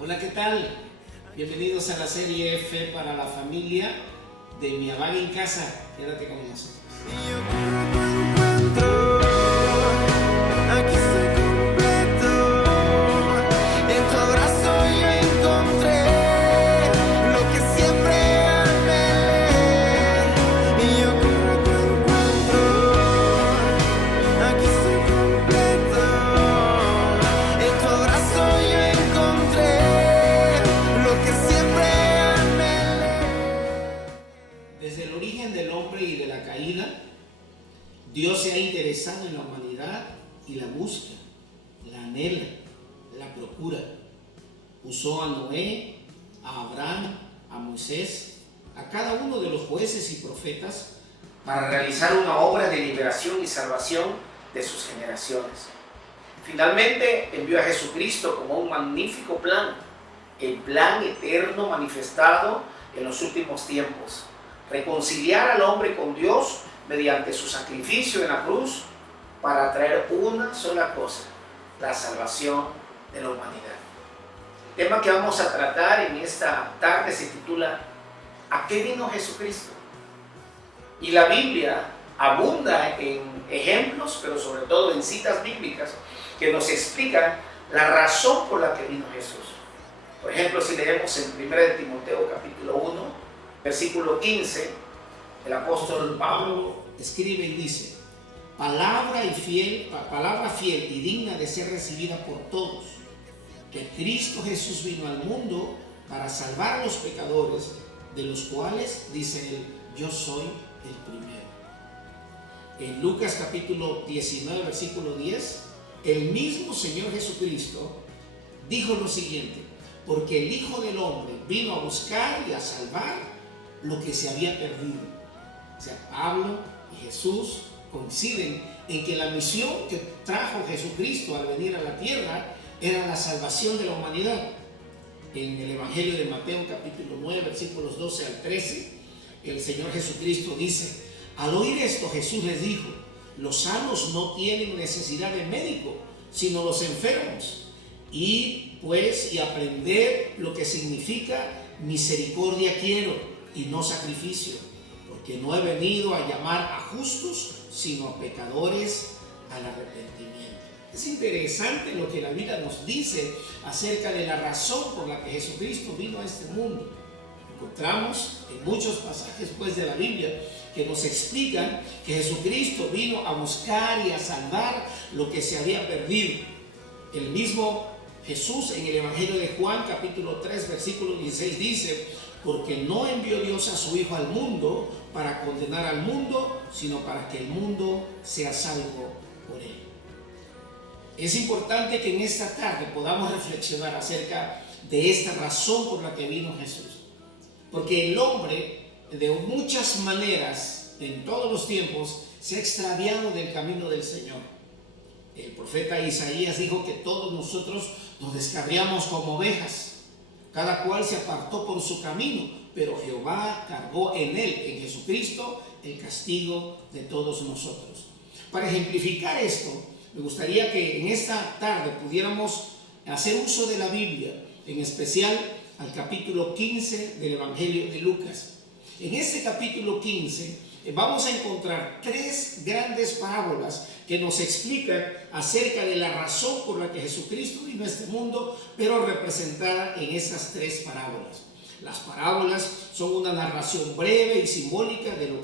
Hola, ¿qué tal? Bienvenidos a la serie Fe para la Familia de Mi Abad en Casa. Quédate con nosotros. Aquí estoy completo, en tu abrazo yo encontré lo que siempre anhelé. Y yo corro a tu encuentro, aquí estoy completo, en tu abrazo yo encontré lo que siempre anhelé. Desde el origen del hombre y de la caída, Dios se ha interesado en la humanidad y la busca, la anhela, la procura. Usó a Noé, a Abraham, a Moisés, a cada uno de los jueces y profetas para realizar una obra de liberación y salvación de sus generaciones. Finalmente envió a Jesucristo como un magnífico plan, el plan eterno manifestado en los últimos tiempos. Reconciliar al hombre con Dios mediante su sacrificio en la cruz para traer una sola cosa, la salvación de la humanidad. El tema que vamos a tratar en esta tarde se titula ¿A qué vino Jesucristo? Y la Biblia abunda en ejemplos, pero sobre todo en citas bíblicas que nos explican la razón por la que vino Jesús. Por ejemplo, si leemos en 1 Timoteo capítulo 1, versículo 15, el apóstol Pablo escribe y dice: palabra fiel y digna de ser recibida por todos, que Cristo Jesús vino al mundo para salvar a los pecadores, de los cuales, dice él, yo soy el primero. En Lucas capítulo 19, versículo 10, el mismo Señor Jesucristo dijo lo siguiente: porque el Hijo del Hombre vino a buscar y a salvar lo que se había perdido. O sea, Pablo y Jesús coinciden en que la misión que trajo Jesucristo al venir a la tierra era la salvación de la humanidad. En el Evangelio de Mateo capítulo 9, versículos 12 al 13, el Señor Jesucristo dice: al oír esto, Jesús les dijo: los sanos no tienen necesidad de médico, sino los enfermos. Y pues y aprender lo que significa misericordia quiero y no sacrificio, porque no he venido a llamar a justos, sino a pecadores al arrepentimiento. Es interesante lo que la Biblia nos dice acerca de la razón por la que Jesucristo vino a este mundo. Encontramos en muchos pasajes pues de la Biblia que nos explican que Jesucristo vino a buscar y a salvar lo que se había perdido. El mismo Jesús en el Evangelio de Juan capítulo 3 versículo 16 dice: porque no envió Dios a su Hijo al mundo para condenar al mundo, sino para que el mundo sea salvo por él. Es importante que en esta tarde podamos reflexionar acerca de esta razón por la que vino Jesús. Porque el hombre, de muchas maneras, en todos los tiempos, se ha extraviado del camino del Señor. El profeta Isaías dijo que todos nosotros nos descarriamos como ovejas. Cada cual se apartó por su camino, pero Jehová cargó en él, en Jesucristo, el castigo de todos nosotros. Para ejemplificar esto, me gustaría que en esta tarde pudiéramos hacer uso de la Biblia, en especial al capítulo 15 del Evangelio de Lucas. En este capítulo 15 vamos a encontrar tres grandes parábolas que nos explican acerca de la razón por la que Jesucristo vino a este mundo, pero representada en esas tres parábolas. Las parábolas son una narración breve y simbólica de la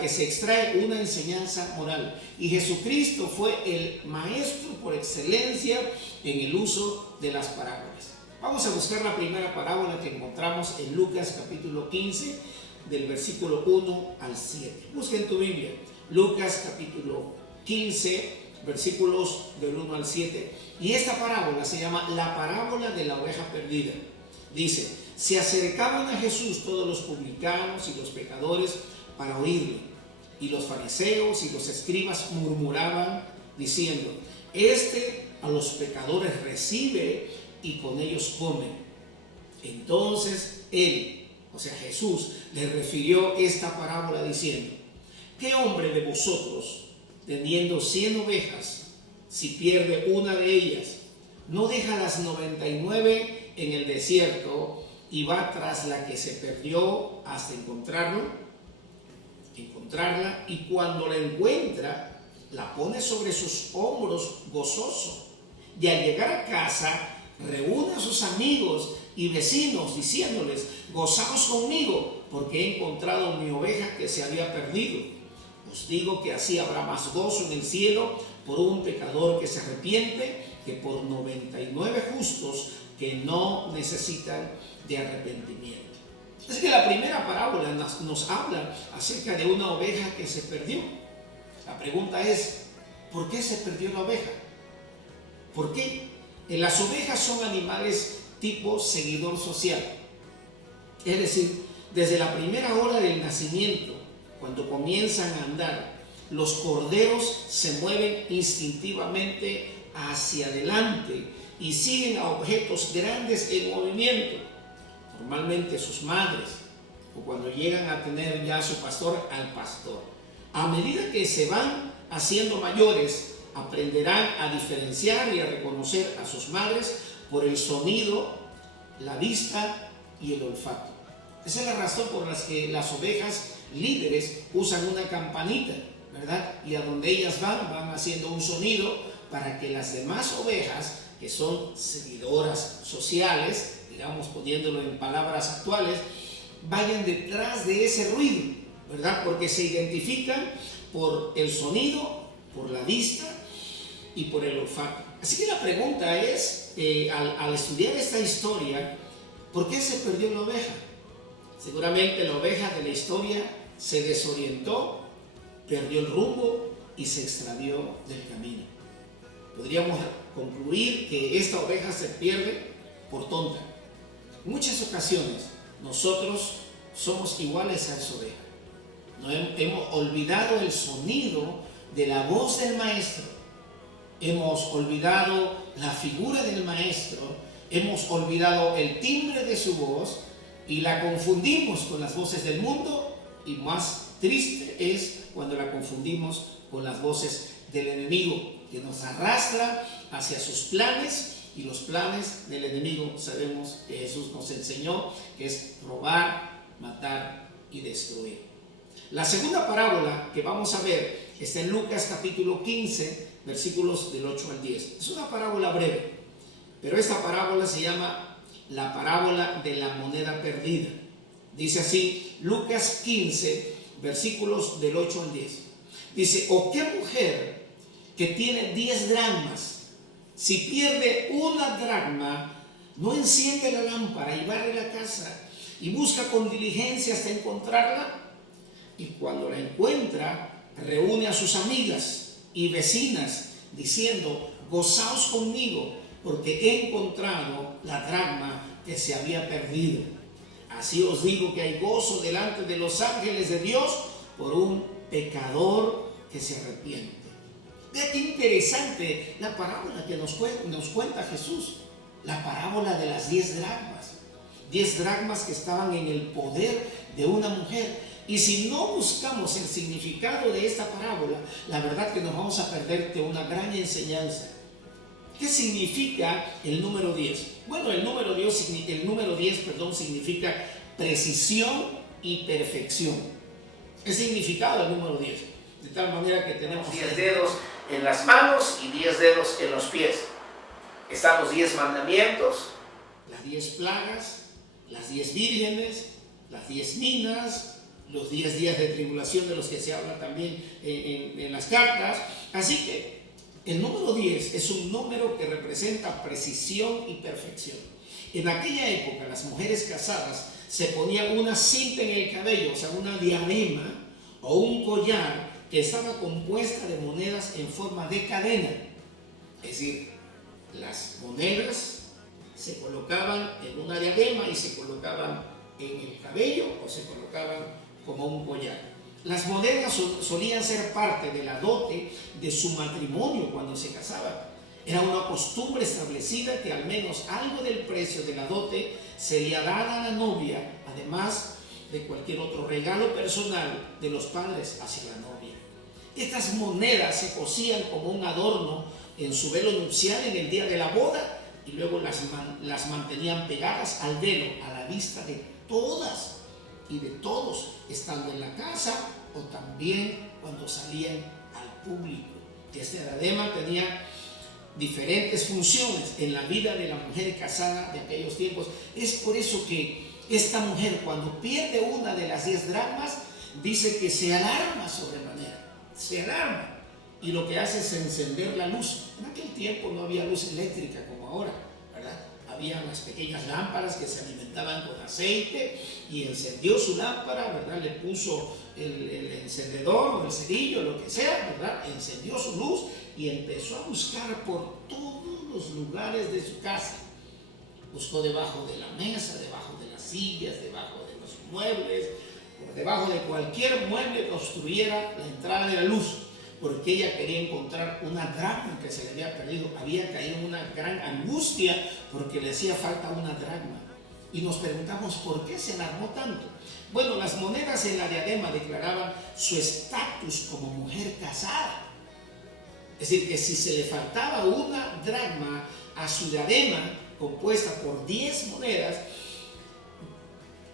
que se extrae una enseñanza moral. Y Jesucristo fue el maestro por excelencia en el uso de las parábolas. Vamos a buscar la primera parábola que encontramos en Lucas capítulo 15, del versículo 1 al 7. Busca en tu Biblia, Lucas capítulo 15, versículos del 1 al 7. Y esta parábola se llama la parábola de la oveja perdida. Dice: se acercaban a Jesús todos los publicanos y los pecadores para oírlo. Y los fariseos y los escribas murmuraban diciendo: este a los pecadores recibe y con ellos come. Entonces él, o sea Jesús, les refirió esta parábola diciendo: ¿qué hombre de vosotros, teniendo 100 ovejas, si pierde una de ellas, no deja las 99 en el desierto y va tras la que se perdió hasta encontrarla, y cuando la encuentra, la pone sobre sus hombros gozoso. Y al llegar a casa, reúne a sus amigos y vecinos diciéndoles: gozaos conmigo, porque he encontrado mi oveja que se había perdido. Os digo que así habrá más gozo en el cielo por un pecador que se arrepiente que por 99 justos que no necesitan de arrepentimiento. Así que la primera parábola nos habla acerca de una oveja que se perdió. La pregunta es: ¿por qué se perdió la oveja? ¿Por qué? Las ovejas son animales tipo seguidor social. Es decir, desde la primera hora del nacimiento, cuando comienzan a andar, los corderos se mueven instintivamente hacia adelante y siguen a objetos grandes en movimiento, normalmente sus madres, o cuando llegan a tener ya a su pastor, al pastor. A medida que se van haciendo mayores, aprenderán a diferenciar y a reconocer a sus madres por el sonido, la vista y el olfato. Esa es la razón por la que las ovejas líderes usan una campanita, ¿verdad? Y a donde ellas van haciendo un sonido para que las demás ovejas, que son seguidoras sociales, digamos poniéndolo en palabras actuales, vayan detrás de ese ruido, ¿verdad? Porque se identifican por el sonido, por la vista y por el olfato. Así que la pregunta es, al estudiar esta historia, ¿por qué se perdió la oveja? Seguramente la oveja de la historia se desorientó, perdió el rumbo y se extravió del camino. Podríamos concluir que esta oveja se pierde por tonta. En muchas ocasiones nosotros somos iguales a esa oveja. Hemos olvidado el sonido de la voz del maestro. Hemos olvidado la figura del maestro. Hemos olvidado el timbre de su voz y la confundimos con las voces del mundo, y más triste es cuando la confundimos con las voces del enemigo, que nos arrastra hacia sus planes, y los planes del enemigo sabemos que Jesús nos enseñó que es robar, matar y destruir. La segunda parábola que vamos a ver está en Lucas capítulo 15, versículos del 8 al 10. Es una parábola breve, pero esta parábola se llama la parábola de la moneda perdida. Dice así, Lucas 15, versículos del 8 al 10. Dice: ¿o qué mujer que tiene 10 dracmas, si pierde una dracma, no enciende la lámpara y barre la casa y busca con diligencia hasta encontrarla? Y cuando la encuentra, reúne a sus amigas y vecinas diciendo: gozaos conmigo, porque he encontrado la dracma que se había perdido. Así os digo que hay gozo delante de los ángeles de Dios por un pecador que se arrepiente. Vea qué interesante la parábola que nos cuenta Jesús. La parábola de las 10 dracmas. 10 dracmas que estaban en el poder de una mujer. Y si no buscamos el significado de esta parábola, la verdad que nos vamos a perder de una gran enseñanza. ¿Qué significa el número 10? Bueno, el número 10 significa precisión y perfección. ¿Qué significado el número 10? De tal manera que tenemos 10 dedos en las manos y 10 dedos en los pies. Están los 10 mandamientos, las 10 plagas, las 10 vírgenes, las 10 minas, los 10 días de tribulación de los que se habla también en las cartas. Así que el número 10 es un número que representa precisión y perfección. En aquella época las mujeres casadas se ponían una cinta en el cabello, o sea, una diadema o un collar que estaba compuesta de monedas en forma de cadena. Es decir, las monedas se colocaban en una diadema y se colocaban en el cabello o se colocaban como un collar. Las monedas solían ser parte de la dote de su matrimonio cuando se casaban. Era una costumbre establecida que al menos algo del precio de la dote sería dada a la novia, además de cualquier otro regalo personal de los padres hacia la novia. Estas monedas se cosían como un adorno en su velo nupcial en el día de la boda y luego las mantenían pegadas al velo a la vista de todas y de todos, estando en la casa o también cuando salían al público. Este diadema tenía diferentes funciones en la vida de la mujer casada de aquellos tiempos. Es por eso que esta mujer, cuando pierde una de las 10 dracmas, dice que se alarma sobremanera, se alarma, y lo que hace es encender la luz. En aquel tiempo no había luz eléctrica como ahora, ¿verdad? Había unas pequeñas lámparas que se alimentaban con aceite, y encendió su lámpara, ¿verdad? Le puso el encendedor o el cerillo, lo que sea, ¿verdad? Encendió su luz y empezó a buscar por todos los lugares de su casa. Buscó debajo de la mesa, debajo de las sillas, debajo de los muebles, por debajo de cualquier mueble que obstruyera la entrada de la luz, porque ella quería encontrar una dracma que se le había perdido. Había caído en una gran angustia porque le hacía falta una dracma. Y nos preguntamos por qué se alarmó tanto. Bueno, las monedas en la diadema declaraban su estatus como mujer casada. Es decir, que si se le faltaba una dracma a su diadema compuesta por 10 monedas,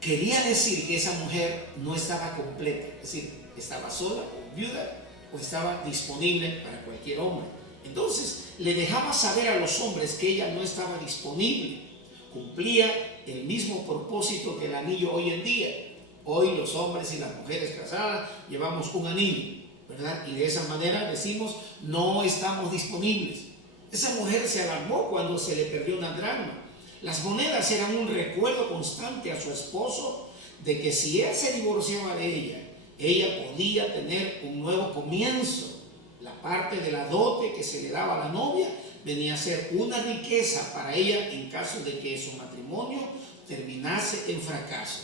quería decir que esa mujer no estaba completa, es decir, estaba sola o viuda o estaba disponible para cualquier hombre. Entonces le dejaba saber a los hombres que ella no estaba disponible. Cumplía el mismo propósito que el anillo hoy en día. Hoy los hombres y las mujeres casadas llevamos un anillo, ¿verdad? Y de esa manera decimos, no estamos disponibles. Esa mujer se alarmó cuando se le perdió una dracma. Las monedas eran un recuerdo constante a su esposo de que si él se divorciaba de ella podía tener un nuevo comienzo. La parte de la dote que se le daba a la novia venía a ser una riqueza para ella en caso de que su matrimonio terminase en fracaso.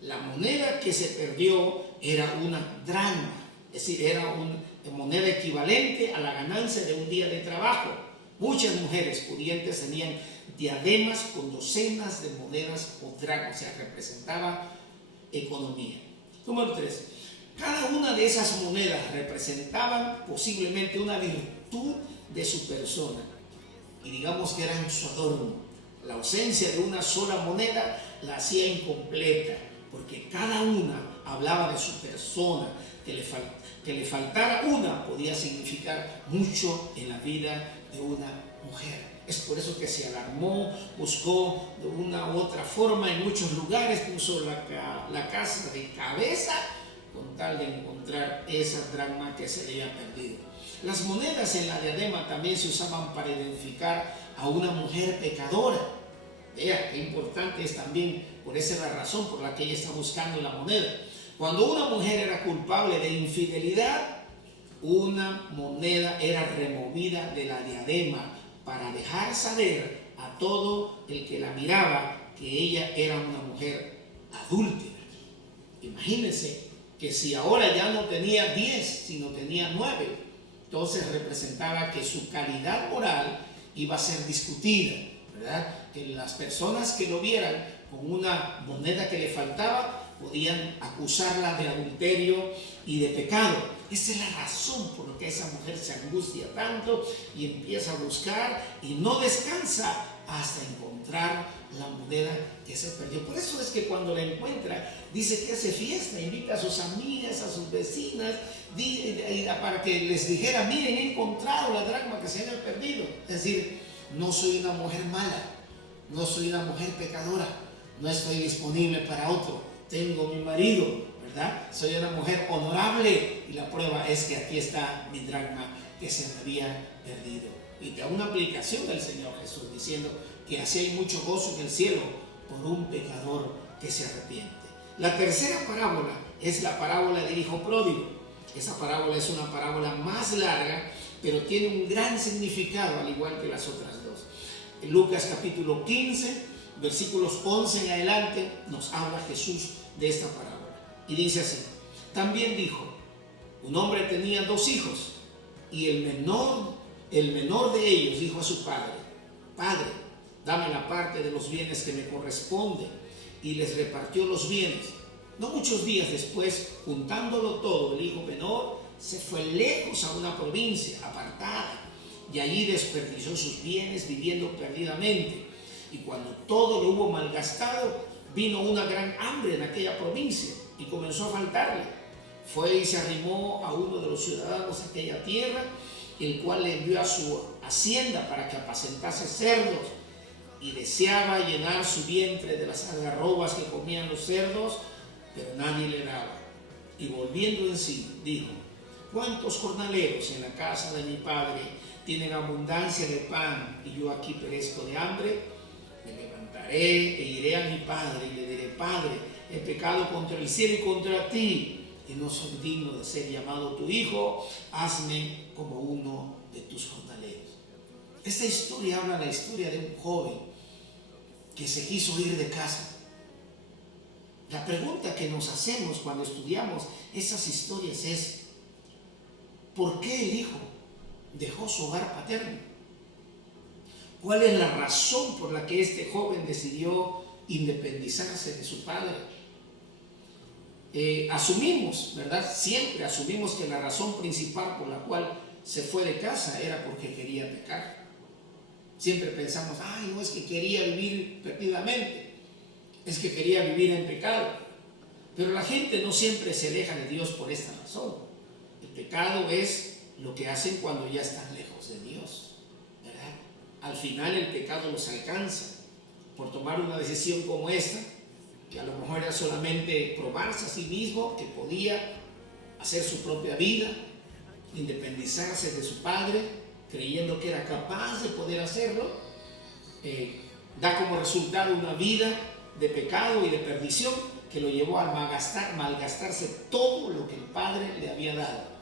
La moneda que se perdió era una dracma, es decir, era una moneda equivalente a la ganancia de un día de trabajo. Muchas mujeres pudientes tenían diademas con docenas de monedas o dracmas, o sea, representaba economía. Número 3. Cada una de esas monedas representaban posiblemente una virtud de su persona y digamos que eran su adorno. La ausencia de una sola moneda la hacía incompleta, porque cada una hablaba de su persona. Que le faltara una podía significar mucho en la vida de una mujer. Es por eso que se alarmó, buscó de una u otra forma en muchos lugares, puso la casa de cabeza con tal de encontrar esa dracma que se le había perdido. Las monedas en la diadema también se usaban para identificar a una mujer pecadora. Vea qué importante es también, por esa es la razón por la que ella está buscando la moneda. Cuando una mujer era culpable de infidelidad, una moneda era removida de la diadema para dejar saber a todo el que la miraba que ella era una mujer adúltera. Imagínense que si ahora ya no tenía 10, sino tenía 9, entonces representaba que su calidad moral iba a ser discutida, ¿verdad? Que las personas que lo vieran con una moneda que le faltaba podían acusarla de adulterio y de pecado. Esa es la razón por la que esa mujer se angustia tanto y empieza a buscar y no descansa hasta encontrar la moneda que se perdió. Por eso es que cuando la encuentra, dice que hace fiesta, invita a sus amigas, a sus vecinas, para que les dijera, miren, he encontrado la dracma que se había perdido. Es decir, no soy una mujer mala, no soy una mujer pecadora, no estoy disponible para otro, tengo mi marido, ¿verdad? Soy una mujer honorable y la prueba es que aquí está mi dracma que se me había perdido. Y da una aplicación del Señor Jesús diciendo que así hay mucho gozo en el cielo por un pecador que se arrepiente. La tercera parábola es la parábola del hijo pródigo. Esa parábola es una parábola más larga, pero tiene un gran significado al igual que las otras dos. En Lucas capítulo 15, versículos 11 en adelante, nos habla Jesús de esta parábola. Y dice así: también dijo, un hombre tenía 2 hijos, y el menor de ellos dijo a su padre: Padre, dame la parte de los bienes que me corresponde. Y les repartió los bienes. No muchos días después, juntándolo todo, el hijo menor se fue lejos a una provincia apartada, y allí desperdició sus bienes viviendo perdidamente. Y cuando todo lo hubo malgastado, vino una gran hambre en aquella provincia y comenzó a faltarle. Fue y se arrimó a uno de los ciudadanos de aquella tierra, el cual le envió a su hacienda para que apacentase cerdos, y deseaba llenar su vientre de las algarrobas que comían los cerdos, pero nadie le daba. Y volviendo en sí, dijo: ¿cuántos jornaleros en la casa de mi padre tienen abundancia de pan y yo aquí perezco de hambre? Me levantaré e iré a mi padre y le diré: Padre, he pecado contra el cielo y contra ti, y no soy digno de ser llamado tu hijo. Hazme como uno de tus jornaleros. Esta historia habla la historia de un joven que se quiso ir de casa. La pregunta que nos hacemos cuando estudiamos esas historias es: ¿por qué el hijo dejó su hogar paterno? ¿Cuál es la razón por la que este joven decidió independizarse de su padre? Asumimos, ¿verdad? Siempre asumimos que la razón principal por la cual se fue de casa era porque quería pecar. Siempre pensamos: ay, no, es que quería vivir perdidamente, es que quería vivir en pecado. Pero la gente no siempre se aleja de Dios por esta razón. El pecado es lo que hacen cuando ya están lejos de Dios, ¿verdad? Al final el pecado los alcanza por tomar una decisión como esta, que a lo mejor era solamente probarse a sí mismo que podía hacer su propia vida, independizarse de su padre, creyendo que era capaz de poder hacerlo. Da como resultado una vida de pecado y de perdición que lo llevó a malgastarse todo lo que el padre le había dado.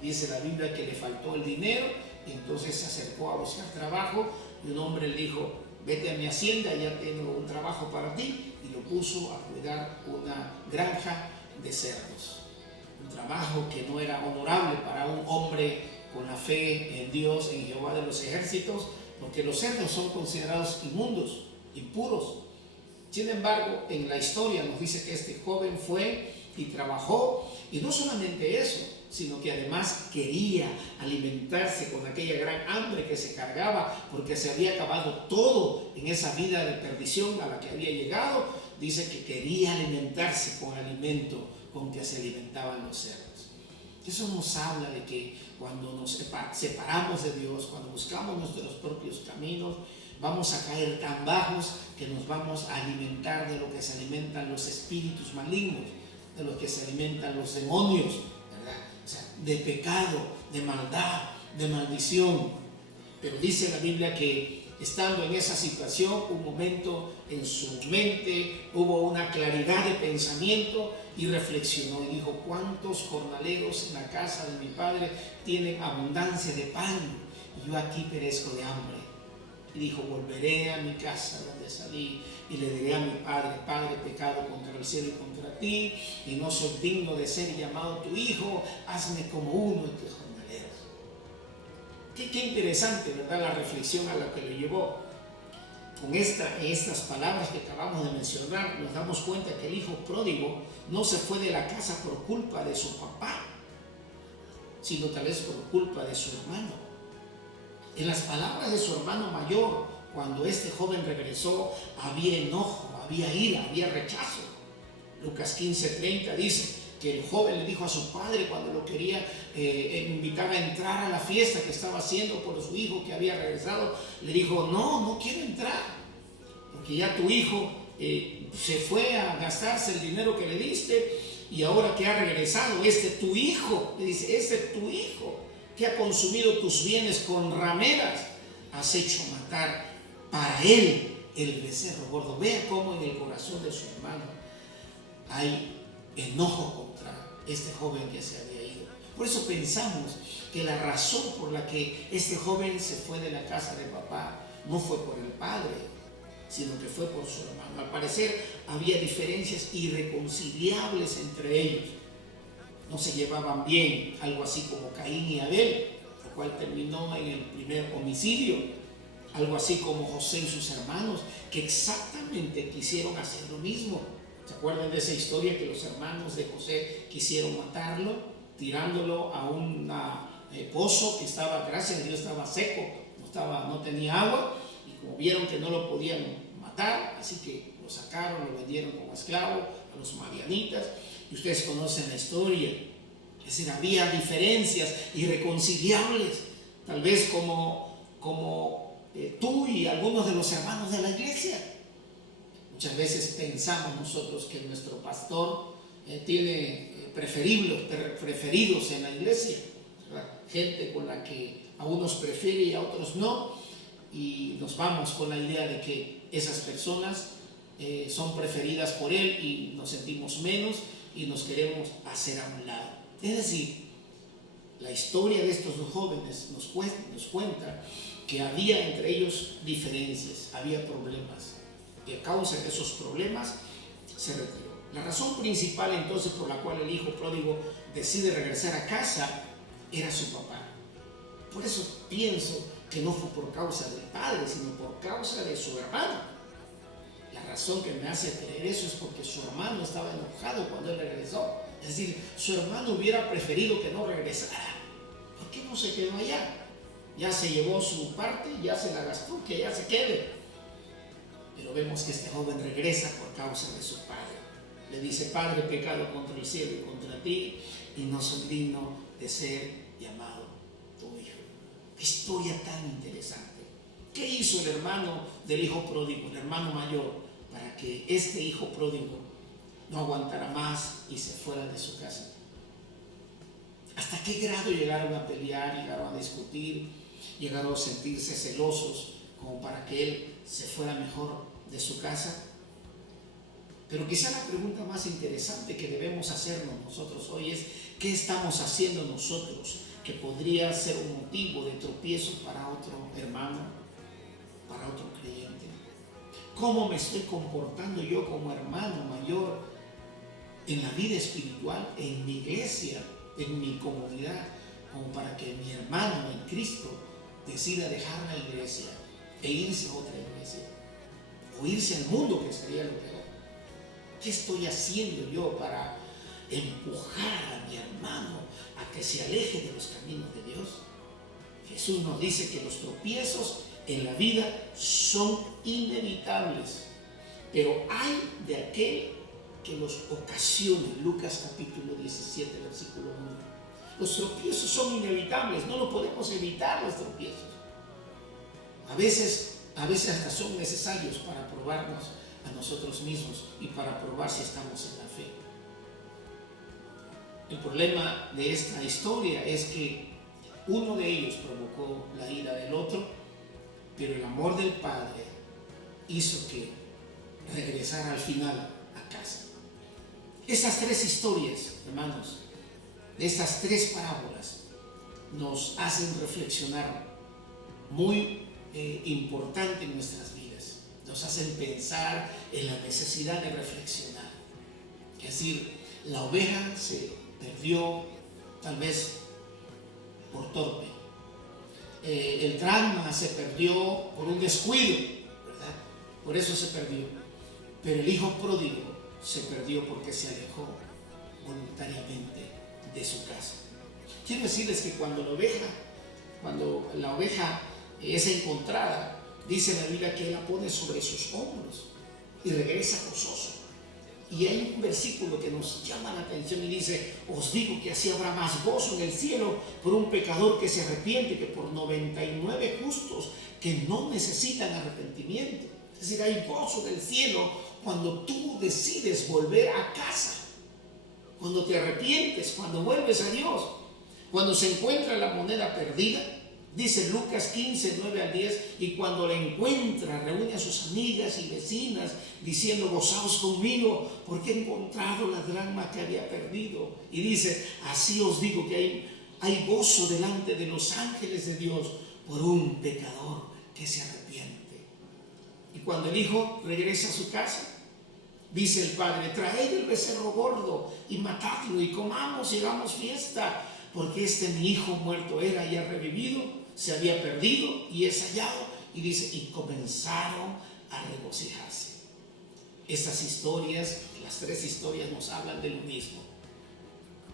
Dice la Biblia que le faltó el dinero, y entonces se acercó a buscar trabajo, y un hombre le dijo: vete a mi hacienda, ya tengo un trabajo para ti, y lo puso a cuidar una granja de cerdos. Un trabajo que no era honorable para un hombre con la fe en Dios, en Jehová de los ejércitos, porque los cerdos son considerados inmundos, impuros. Sin embargo, en la historia nos dice que este joven fue y trabajó, y no solamente eso, sino que además quería alimentarse con aquella gran hambre que se cargaba, porque se había acabado todo en esa vida de perdición a la que había llegado. Dice que quería alimentarse con alimento con que se alimentaban los cerdos. Eso nos habla de que cuando nos separamos de Dios, cuando buscamos nuestros propios caminos, vamos a caer tan bajos que nos vamos a alimentar de lo que se alimentan los espíritus malignos, de lo que se alimentan los demonios, ¿verdad? O sea, de pecado, de maldad, de maldición. Pero dice la Biblia que estando en esa situación, un momento en su mente hubo una claridad de pensamiento y reflexionó y dijo: ¿cuántos jornaleros en la casa de mi padre tienen abundancia de pan y yo aquí perezco de hambre? Y dijo: volveré a mi casa donde salí y le diré a mi padre: Padre, he pecado contra el cielo y contra ti, y no soy digno de ser llamado tu hijo. Hazme como uno de tus jornaleros. Qué interesante, ¿verdad? La reflexión a la que lo llevó. Con estas palabras que acabamos de mencionar, nos damos cuenta que el hijo pródigo no se fue de la casa por culpa de su papá, sino tal vez por culpa de su hermano. En las palabras de su hermano mayor, cuando este joven regresó, había enojo, había ira, había rechazo. Lucas 15:30 dice que el joven le dijo a su padre, cuando lo quería invitar a entrar a la fiesta que estaba haciendo por su hijo que había regresado, le dijo: no quiero entrar, porque ya tu hijo se fue a gastarse el dinero que le diste, y ahora que ha regresado, tu hijo, le dice, tu hijo, que ha consumido tus bienes con rameras, has hecho matar para él el becerro gordo. Vea cómo en el corazón de su hermano hay enojo contra este joven que se había ido. Por eso pensamos que la razón por la que este joven se fue de la casa de papá no fue por el padre, sino que fue por su hermano. Al parecer había diferencias irreconciliables entre ellos. No se llevaban bien, algo así como Caín y Abel, lo cual terminó en el primer homicidio. Algo así como José y sus hermanos, que exactamente quisieron hacer lo mismo. ¿Se acuerdan de esa historia que los hermanos de José quisieron matarlo, tirándolo a una pozo que estaba, gracias a Dios, estaba seco, no tenía agua, y como vieron que no lo podían matar, así que lo sacaron, lo vendieron como esclavo a los madianitas, y ustedes conocen la historia. Es decir, había diferencias irreconciliables, tal vez como tú y algunos de los hermanos de la iglesia. Muchas veces pensamos nosotros que nuestro pastor tiene preferidos en la iglesia, ¿verdad? Gente con la que a unos prefiere y a otros no, y nos vamos con la idea de que esas personas son preferidas por él y nos sentimos menos y nos queremos hacer a un lado. Es decir, la historia de estos dos jóvenes nos cuenta que había entre ellos diferencias, había problemas, y a causa de esos problemas se retiró. La razón principal entonces por la cual el hijo pródigo decide regresar a casa era su papá. Por eso pienso que no fue por causa del padre, sino por causa de su hermano. La razón que me hace creer eso es porque su hermano estaba enojado cuando él regresó. Es decir, su hermano hubiera preferido que no regresara. ¿Por qué no se quedó allá? Ya se llevó su parte, ya se la gastó, que ya se quede. Pero vemos que este joven regresa por causa de su padre. Le dice: Padre, he pecado contra el cielo y contra ti, y no soy digno de ser llamado tu hijo. Qué historia tan interesante. ¿Qué hizo el hermano del hijo pródigo, el hermano mayor, para que este hijo pródigo no aguantara más y se fuera de su casa? ¿Hasta qué grado llegaron a pelear, llegaron a discutir, llegaron a sentirse celosos como para que él se fuera mejor de su casa? Pero quizá la pregunta más interesante que debemos hacernos nosotros hoy es: ¿qué estamos haciendo nosotros que podría ser un motivo de tropiezo para otro hermano, para otro creyente? ¿Cómo me estoy comportando yo como hermano mayor en la vida espiritual, en mi iglesia, en mi comunidad, como para que mi hermano en Cristo decida dejar la iglesia e irse a otra iglesia, o irse al mundo, que sería lo peor? ¿Qué estoy haciendo yo para empujar a mi hermano a que se aleje de los caminos de Dios? Jesús nos dice que los tropiezos en la vida son inevitables, pero hay de aquel que los ocasione. Lucas capítulo 17, versículo 1. Los tropiezos son inevitables, no lo podemos evitar, los tropiezos. A veces hasta son necesarios para probarnos a nosotros mismos y para probar si estamos en la fe. El problema de esta historia es que uno de ellos provocó la ira del otro, pero el amor del Padre hizo que regresara al final a casa. Estas tres historias, hermanos, de estas tres parábolas, nos hacen reflexionar muy importante en nuestras vidas. Nos hacen pensar en la necesidad de reflexionar. Es decir, la oveja se perdió tal vez por torpe. El dracma se perdió por un descuido, ¿verdad? Por eso se perdió. Pero el hijo pródigo se perdió porque se alejó voluntariamente de su casa. Quiero decirles que cuando la oveja es encontrada, dice la Biblia que él la pone sobre sus hombros y regresa gozoso. Y hay un versículo que nos llama la atención y dice: os digo que así habrá más gozo en el cielo por un pecador que se arrepiente que por 99 justos que no necesitan arrepentimiento. Es decir, hay gozo del cielo cuando tú decides volver a casa, cuando te arrepientes, cuando vuelves a Dios, cuando se encuentra la moneda perdida. Dice Lucas 15, 9 al 10, y cuando la encuentra, reúne a sus amigas y vecinas, diciendo: gozaos conmigo, porque he encontrado la dracma que había perdido. Y dice: así os digo que hay gozo delante de los ángeles de Dios por un pecador que se arrepiente. Y cuando el hijo regresa a su casa, dice el padre: traed el becerro gordo y matadlo y comamos y hagamos fiesta, porque mi hijo muerto era y ha revivido, se había perdido y es hallado. Y dice: y comenzaron a regocijarse. Estas historias, las tres historias, nos hablan de lo mismo,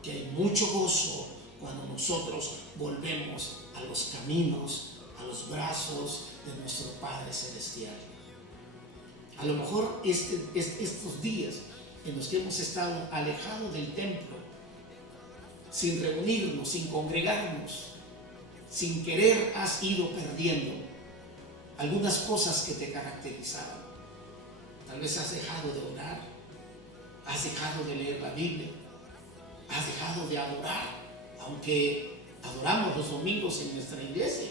que hay mucho gozo cuando nosotros volvemos a los caminos, a los brazos de nuestro Padre Celestial. A lo mejor estos días en los que hemos estado alejados del templo, sin reunirnos, sin congregarnos, sin querer has ido perdiendo algunas cosas que te caracterizaban. Tal vez has dejado de orar, has dejado de leer la Biblia, has dejado de adorar, aunque adoramos los domingos en nuestra iglesia,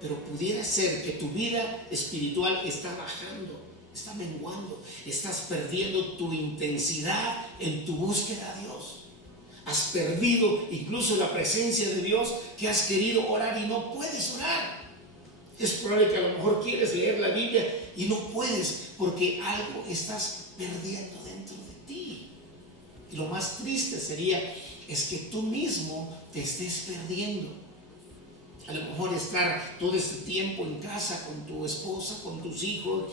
pero pudiera ser que tu vida espiritual está bajando, está menguando, estás perdiendo tu intensidad en tu búsqueda a Dios. Has perdido incluso la presencia de Dios, que has querido orar y no puedes orar. Es probable que a lo mejor quieres leer la Biblia y no puedes porque algo estás perdiendo dentro de ti. Y lo más triste es que tú mismo te estés perdiendo. A lo mejor estar todo este tiempo en casa con tu esposa, con tus hijos,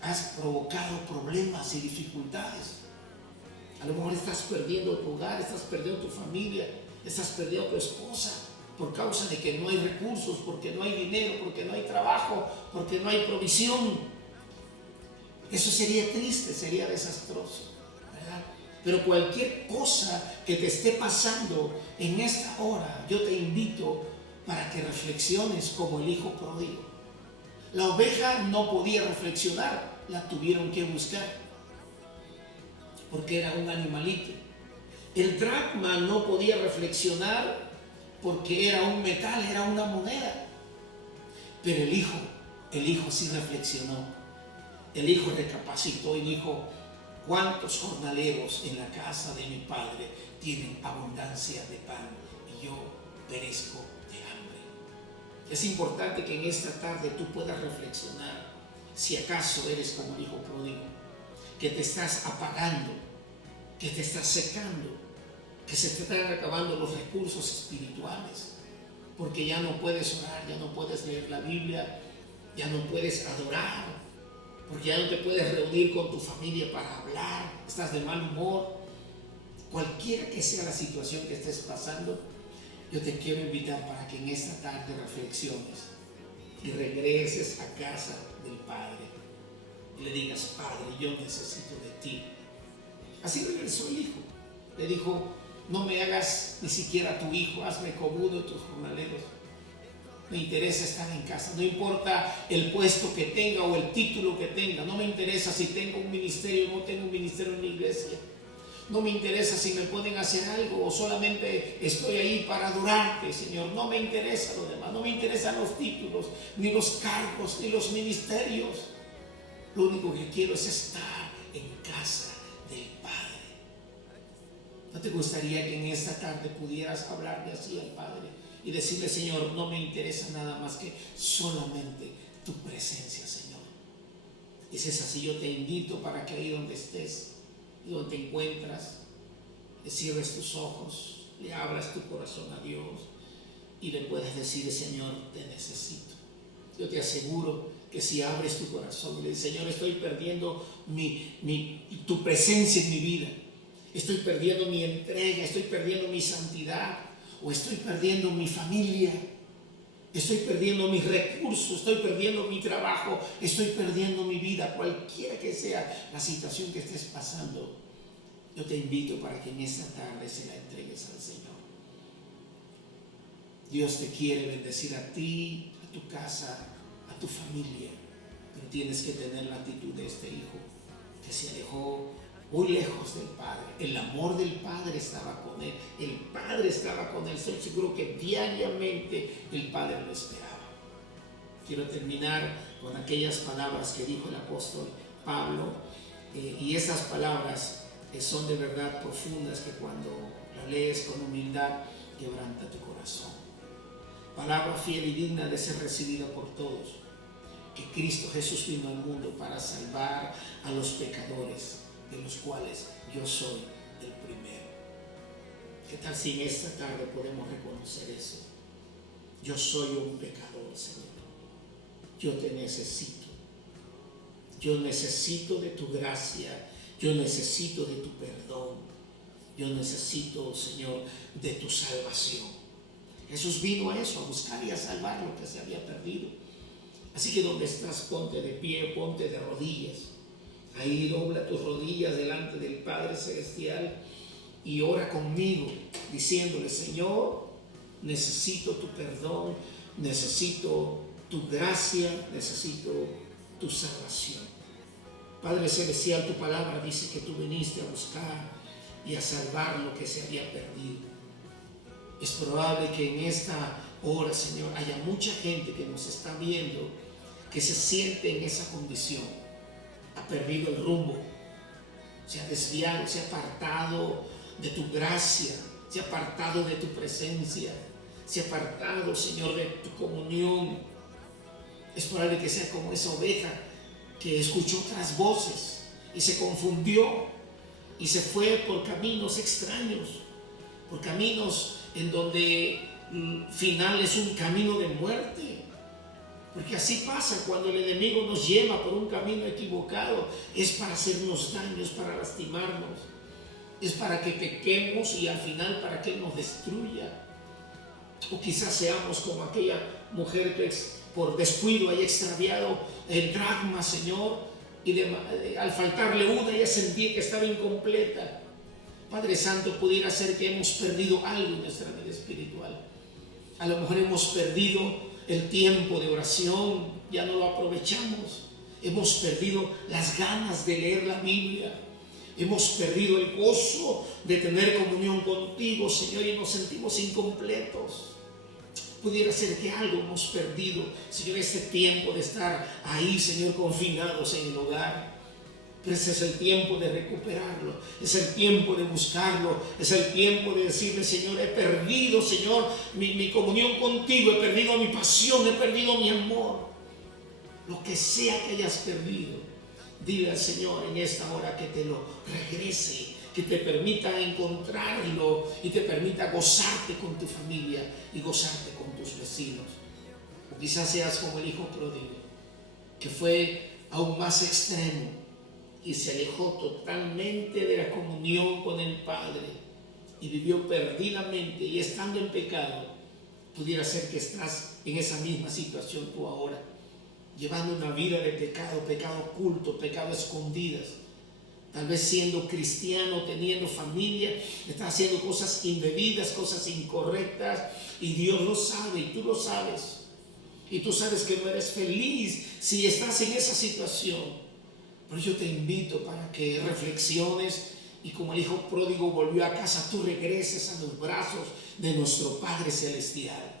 has provocado problemas y dificultades. A lo mejor estás perdiendo tu hogar, estás perdiendo tu familia, estás perdiendo tu esposa por causa de que no hay recursos, porque no hay dinero, porque no hay trabajo, porque no hay provisión. Eso sería triste, sería desastroso, ¿verdad? Pero cualquier cosa que te esté pasando en esta hora, yo te invito para que reflexiones como el hijo pródigo. La oveja no podía reflexionar, la tuvieron que buscar, porque era un animalito. El dracma no podía reflexionar porque era un metal, era una moneda. Pero el hijo sí reflexionó. El hijo recapacitó y dijo: ¿cuántos jornaleros en la casa de mi padre tienen abundancia de pan y yo perezco de hambre? Es importante que en esta tarde tú puedas reflexionar si acaso eres como el hijo pródigo, que te estás apagando, que te estás secando, que se te están acabando los recursos espirituales, porque ya no puedes orar, ya no puedes leer la Biblia, ya no puedes adorar, porque ya no te puedes reunir con tu familia para hablar, estás de mal humor. Cualquiera que sea la situación que estés pasando, yo te quiero invitar para que en esta tarde reflexiones y regreses a casa del Padre y le digas: Padre, yo necesito de ti. Así regresó el hijo. Le dijo: no me hagas ni siquiera tu hijo, hazme como uno de tus jornaleros. Me interesa estar en casa, no importa el puesto que tenga o el título que tenga, no me interesa si tengo un ministerio o no tengo un ministerio en la iglesia, no me interesa si me pueden hacer algo o solamente estoy ahí para adorarte, Señor. No me interesa lo demás, no me interesan los títulos, ni los cargos, ni los ministerios. Lo único que quiero es estar en casa del Padre. ¿No te gustaría que en esta tarde pudieras hablarle así al Padre y decirle: Señor, no me interesa nada más que solamente tu presencia, Señor? Y si es así, yo te invito para que ahí donde estés y donde te encuentras, le cierres tus ojos, le abras tu corazón a Dios y le puedes decir: Señor, te necesito. Yo te aseguro que si abres tu corazón y le dices: Señor, estoy perdiendo tu presencia en mi vida, estoy perdiendo mi entrega, estoy perdiendo mi santidad, o estoy perdiendo mi familia, estoy perdiendo mis recursos, estoy perdiendo mi trabajo, estoy perdiendo mi vida, cualquiera que sea la situación que estés pasando, yo te invito para que en esta tarde se la entregues al Señor. Dios te quiere bendecir a ti, a tu casa, a tu familia, pero tienes que tener la actitud de este hijo que se alejó muy lejos del Padre. El amor del Padre estaba con él, el Padre estaba con él. Estoy seguro que diariamente el Padre lo esperaba. Quiero terminar con aquellas palabras que dijo el apóstol Pablo, y esas palabras son de verdad profundas, que cuando las lees con humildad quebranta tu corazón. Palabra fiel y digna de ser recibida por todos, que Cristo Jesús vino al mundo para salvar a los pecadores, de los cuales yo soy el primero. ¿Qué tal si en esta tarde podemos reconocer eso? Yo soy un pecador, Señor. Yo te necesito. Yo necesito de tu gracia. Yo necesito de tu perdón. Yo necesito, Señor, de tu salvación. Jesús vino a eso, a buscar y a salvar lo que se había perdido. Así que donde estás, ponte de pie, ponte de rodillas. Ahí dobla tus rodillas delante del Padre Celestial y ora conmigo, diciéndole: Señor, necesito tu perdón, necesito tu gracia, necesito tu salvación. Padre Celestial, tu palabra dice que tú viniste a buscar y a salvar lo que se había perdido. Es probable que en esta hora, Señor, haya mucha gente que nos está viendo que se siente en esa condición. Ha perdido el rumbo, se ha desviado, se ha apartado de tu gracia, se ha apartado de tu presencia, se ha apartado, Señor, de tu comunión. Es probable que sea como esa oveja que escuchó otras voces y se confundió y se fue por caminos extraños, por caminos en donde el final es un camino de muerte. Porque así pasa cuando el enemigo nos lleva por un camino equivocado. Es para hacernos daños, para lastimarnos. Es para que pequemos y al final para que nos destruya. O quizás seamos como aquella mujer que por descuido haya extraviado el dracma, Señor, y al faltarle una ella sentía que estaba incompleta. Padre Santo, pudiera ser que hemos perdido algo en nuestra vida espiritual. A lo mejor hemos perdido el tiempo de oración, ya no lo aprovechamos. Hemos perdido las ganas de leer la Biblia. Hemos perdido el gozo de tener comunión contigo, Señor, y nos sentimos incompletos. Pudiera ser que algo hemos perdido, Señor, este tiempo de estar ahí, Señor, confinados en el hogar. Pero ese es el tiempo de recuperarlo, es el tiempo de buscarlo, es el tiempo de decirle: Señor, he perdido, Señor, mi comunión contigo, he perdido mi pasión, he perdido mi amor. Lo que sea que hayas perdido, dile al Señor en esta hora que te lo regrese, que te permita encontrarlo y te permita gozarte con tu familia y gozarte con tus vecinos. O quizás seas como el hijo pródigo, que fue aún más extremo y se alejó totalmente de la comunión con el Padre y vivió perdidamente y estando en pecado. Pudiera ser que estás en esa misma situación tú ahora, llevando una vida de pecado, pecado oculto, pecado a escondidas. Tal vez siendo cristiano, teniendo familia, estás haciendo cosas indebidas, cosas incorrectas, y Dios lo sabe y tú lo sabes. Y tú sabes que no eres feliz si estás en esa situación. Pero yo te invito para que reflexiones y como el hijo pródigo volvió a casa, tú regreses a los brazos de nuestro Padre Celestial.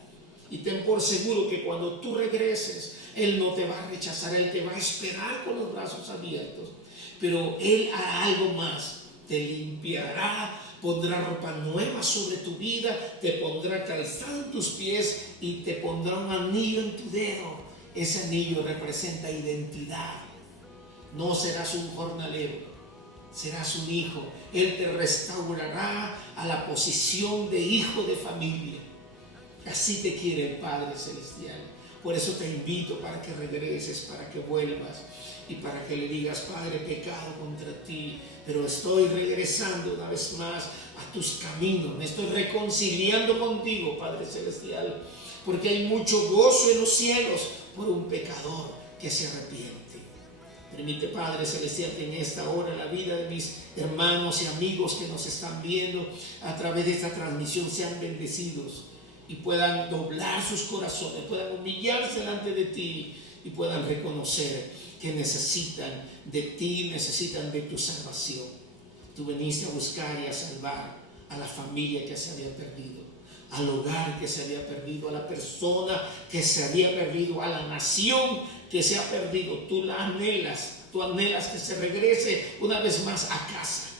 Y ten por seguro que cuando tú regreses, Él no te va a rechazar, Él te va a esperar con los brazos abiertos. Pero Él hará algo más, te limpiará, pondrá ropa nueva sobre tu vida, te pondrá calzado en tus pies y te pondrá un anillo en tu dedo. Ese anillo representa identidad. No serás un jornalero, serás un hijo. Él te restaurará a la posición de hijo de familia. Así te quiere el Padre Celestial. Por eso te invito para que regreses, para que vuelvas y para que le digas: Padre, he pecado contra ti, pero estoy regresando una vez más a tus caminos. Me estoy reconciliando contigo, Padre Celestial, porque hay mucho gozo en los cielos por un pecador que se arrepiente. Permite, Padre Celestial, que en esta hora la vida de mis hermanos y amigos que nos están viendo a través de esta transmisión sean bendecidos y puedan doblar sus corazones, puedan humillarse delante de ti y puedan reconocer que necesitan de ti, necesitan de tu salvación. Tú viniste a buscar y a salvar a la familia que se había perdido, al hogar que se había perdido, a la persona que se había perdido, a la nación que se ha perdido. Tú la anhelas, tú anhelas que se regrese una vez más a casa.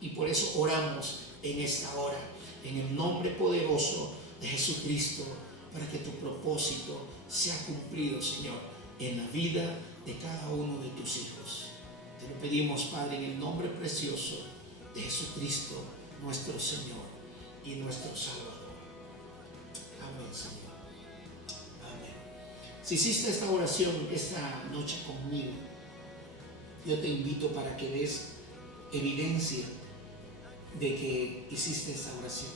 Y por eso oramos en esta hora, en el nombre poderoso de Jesucristo, para que tu propósito sea cumplido, Señor, en la vida de cada uno de tus hijos. Te lo pedimos, Padre, en el nombre precioso de Jesucristo, nuestro Señor y nuestro Salvador. Amén, Señor. Amén. Si hiciste esta oración esta noche conmigo, yo te invito para que des evidencia de que hiciste esta oración.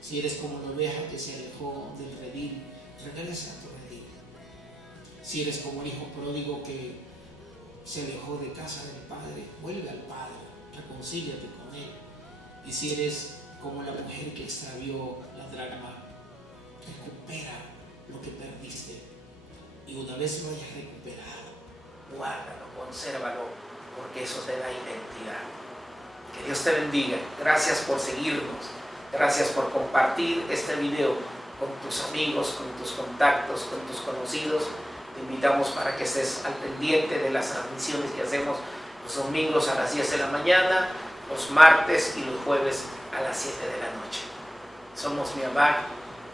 Si eres como una oveja que se alejó del redil, regresa a tu redil. Si eres como el hijo pródigo que se alejó de casa del Padre, vuelve al Padre, reconcíliate con Él. Y si eres como la mujer que extravió la dracma, recupera lo que perdiste. Y una vez lo hayas recuperado, guárdalo, consérvalo, porque eso te da identidad. Que Dios te bendiga. Gracias por seguirnos. Gracias por compartir este video con tus amigos, con tus contactos, con tus conocidos. Te invitamos para que estés al pendiente de las transmisiones que hacemos los domingos a las 10 de la mañana, los martes y los jueves a las 7 de la noche. Somos Mi Abad,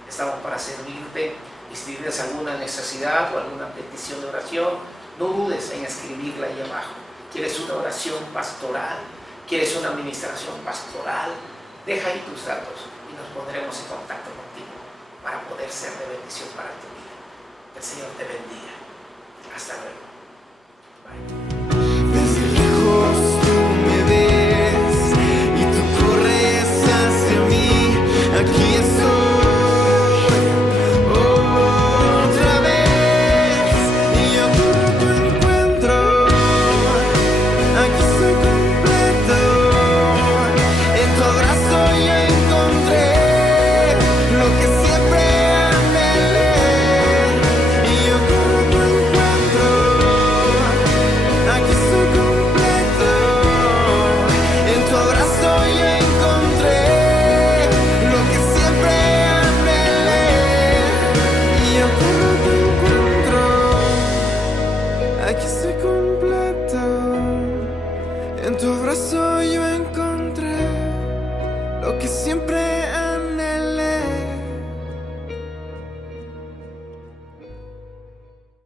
estamos para servirte. Y si tienes alguna necesidad o alguna petición de oración, no dudes en escribirla ahí abajo. ¿Quieres una oración pastoral? ¿Quieres una administración pastoral? Deja ahí tus datos y nos pondremos en contacto contigo para poder ser de bendición para tu vida.